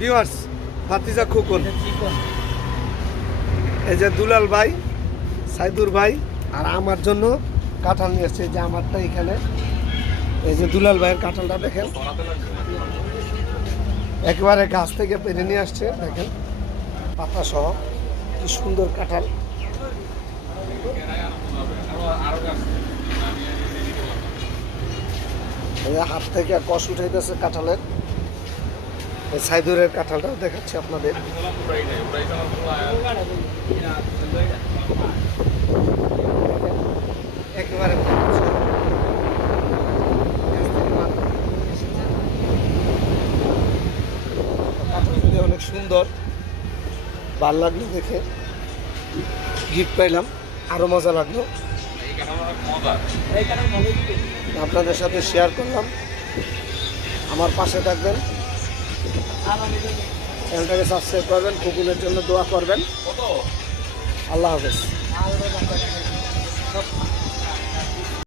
Viewers ভাতিজা খোকন, এই যে দুলাল ভাই, সাইদুর ভাই আর আমার জন্য কাঁঠাল নিয়ে এসছে। যে আমারটা এখানে, এই যে দুলাল ভাইয়ের কাঁঠালটা দেখেন, একেবারে গাছ থেকে পেরে নিয়ে আসছে। দেখেন পাতা সহ কি সুন্দর কাঁঠাল। হাত থেকে কষ উঠাইতেছে কাঁঠালের। সাইদুরের কাঁঠালটাও দেখাচ্ছি আপনাদের। একেবারে কাঁঠালগুলি অনেক সুন্দর, ভাল লাগলো দেখে, গিফট পাইলাম, আরো মজা লাগলো। আপনাদের সাথে শেয়ার করলাম। আমার পাশে থাকবেন, চ্যানেলটাকে সাবস্ক্রাইব করবেন, খোকনের জন্য দোয়া করবেন। আল্লাহ হাফেজ।